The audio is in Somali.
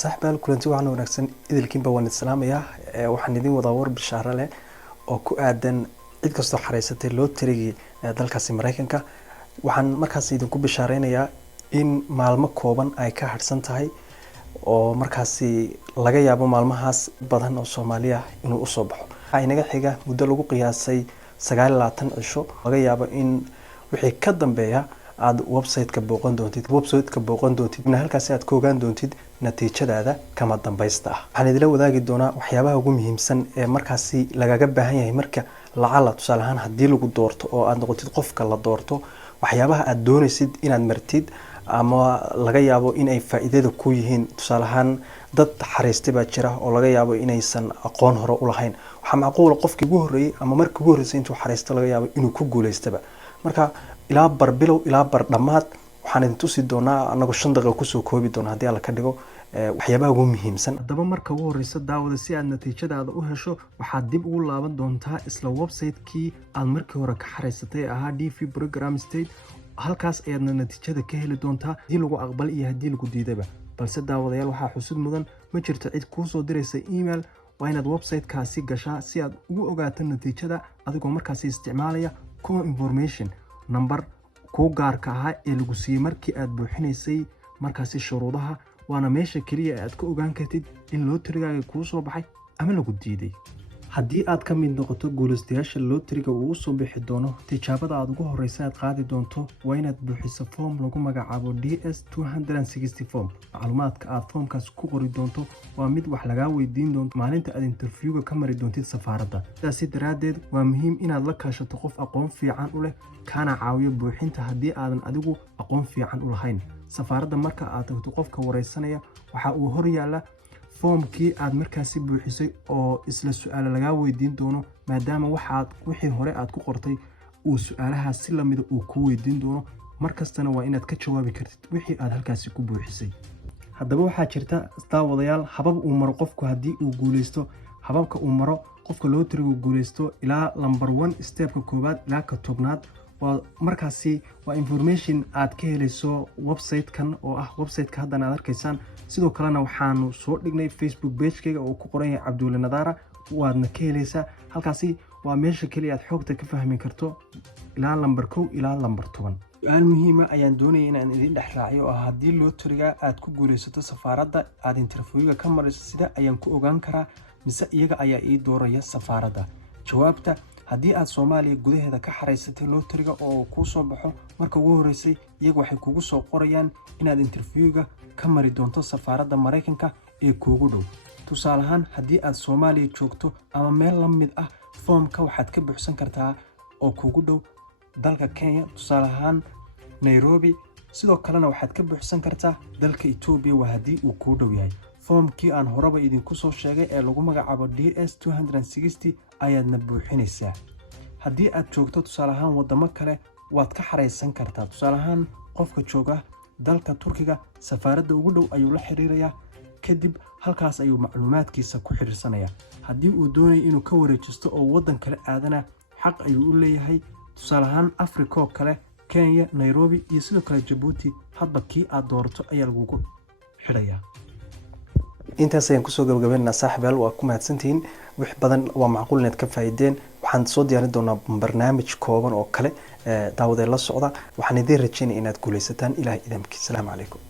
saaxiibayaal kulanti waxaan wanaagsan idilkiinba waan islaamaya waxaan idin wadaa war bishaaro leh oo ku aadan cid kastoo xareysatay loo tirigi dalkaasi Mareykanka waxaan markaas idinku bishaareynaya in maalmo kooban ay ka harsan tahay oo markaasi laga yaabo maalmahaas badan oo Soomaaliya inuu u soo baxo ay naga xiga muddo lagu qiyaasay 29 cisho laga yaabo in wixii ka dambeeya aad website-ka booqan doontid halkaas aad ka ogaan doontid natiijadaada kama dambaysta ah waxaan idila wadaagi doonaa waxyaabaha ugu muhiimsan ee markaasi lagaga baahan yahay marka lacala tusaale ahaan haddii lagu doorto oo aad noqotid qofka la doorto waxyaabaha aad doonaysid inaad martid ama laga yaabo in ay faa'iidada ku yihiin tusaale ahaan dad xareystay baa jira oo laga yaabo inaysan aqoon hore u lahayn waxa macquul qofkii ugu horeeyay ama markii ugu horeysay intuu xareysto laga yaabo inuu ku guuleystaba marka ilaa bar bilow ilaa bar dhamaad waxaan idin tusi doonaa anagu 5 daqiiqo ku soo koobi doona hadii alla ka dhigo waxyaabaha ugu muhiimsan hadaba marka ugu horeysa daawada si aad natiijadaada u hesho waxaad dib ugu laaban doontaa isla website-kii aad markii hore ka xareysatay ahaa DV Program State halkaas ayaad natiijada ka heli doontaa hadii lagu aqbal iyo hadii lagu diidaba balse daawadayaal waxa xusud mudan ma jirto cid ku soo diraysa email waa inaad website-kaasi gashaa si aad ugu ogaato natiijada adigoo markaas isticmaalaya core information number ku gaarka ah ee lagu siiyay markii aad buuxinaysay markaasi shuruudaha waana meesha kaliya aad ka ogaan kartid in lootrigaaga kuu soo baxay ama lagu diiday haddii aad ka mid noqoto guulaystayaasha lootriga uu soo bixi doono tijaabada aad ugu horeysa aad qaadi doonto waa inaad buuxiso form lagu magacaabo DS260 form macluumaadka aad formkaas ku qori doonto waa mid wax laga weydiin doonto maalinta aad interviewga ka mari doontid safaaradda sidaas daraadeed waa muhiim inaad la kaashato qof aqoon fiican u leh kana caawiyo buuxinta haddii aadan adigu aqoon fiican u lahayn safaaradda marka aad tagto qofka wareysanaya waxa uu hor yaala formkii aad markaasi buuxisay oo isla su'aalo laga weydiin doono maadaama wixii hore aad ku qortay uu su'aalaha si lamid ah uu ku weydiin doono markastana waa inaad ka jawaabi kartid wixii aad halkaasi ku buuxisay haddaba waxaa jirta daawadayaal habab uu maro qofku haddii uu guuleysto hababka uu maro qofka loo tiriyo guuleysto ilaa number 1 stepka koobaad ilaa ka tobnaad waa markaasi waa information aad ka helayso website-kan oo ah website-ka hadda aad arkaysaan sidoo kalena waxaanu soo dhignay Facebook page-kayga oo ku qoran yahay Cabdulle Nadaara waadna ka helaysaa halkaasi waa meesha kaliya aad xogta ka fahmi karto ilaa number 1 ilaa number 10 su'aal muhiim ah ayaan doonayay inaan idin dhex raaciyo oo haddii loo tiriga aad ku guuleysato safaaradda aad interviewga ka marayso sida ayaan ku ogaan karaa mise iyaga ayaa ii dooraya safaaradda jawaabta haddii aad Soomaaliya gudaheeda ka xareysatay loo tiriga oo ku soo baxo marka ugu horeysay iyagu waxay kugu soo qorayaan inaad interviewga ka mari doonto safaaradda Mareykanka ee kuugu dhow tusaale ahaan haddii aad Soomaaliya joogto ama meel la mid ah formka waxaad ka buuxsan kartaa oo kuugu dhow dalka Kenya tusaale ahaan Nairobi sidoo kalena waxaad ka buuxsan kartaa dalka Ethiopia waa haddii uu ku dhow yahay formkii aan horeba idinku soo sheegay ee lagu magacaabo DS260 ayaadna buuxinaysaa haddii aad joogto tusaale ahaan wadamo kale waad ka xareysan kartaa tusaale ahaan qofka jooga dalka Turkiga safaaradda ugu dhow ayuu la xiriirayaa kadib halkaas ayuu macluumaadkiisa ku xiriirsanaya haddii uu doonayo inuu ka wareejisto oo wadan kale aadana xaq ayuu u leeyahay tusaale ahaan Afrika oo kale Kenya Nairobi iyo sidoo kale Djibouti hadba kii aad doorto ayaa lagu xirayaa intaas ayaan kusoo gabagabeynaa saaxiibayaal waa ku mahadsantihiin wix badan waa macquul inaad ka faa'iideen waxaan soo diyaarin doonaa barnaamij kooban oo kale daawadee la socda waxaan idin rajeynayaa inaad guuleysataan ilaahay idinkiisa salaamu calaykum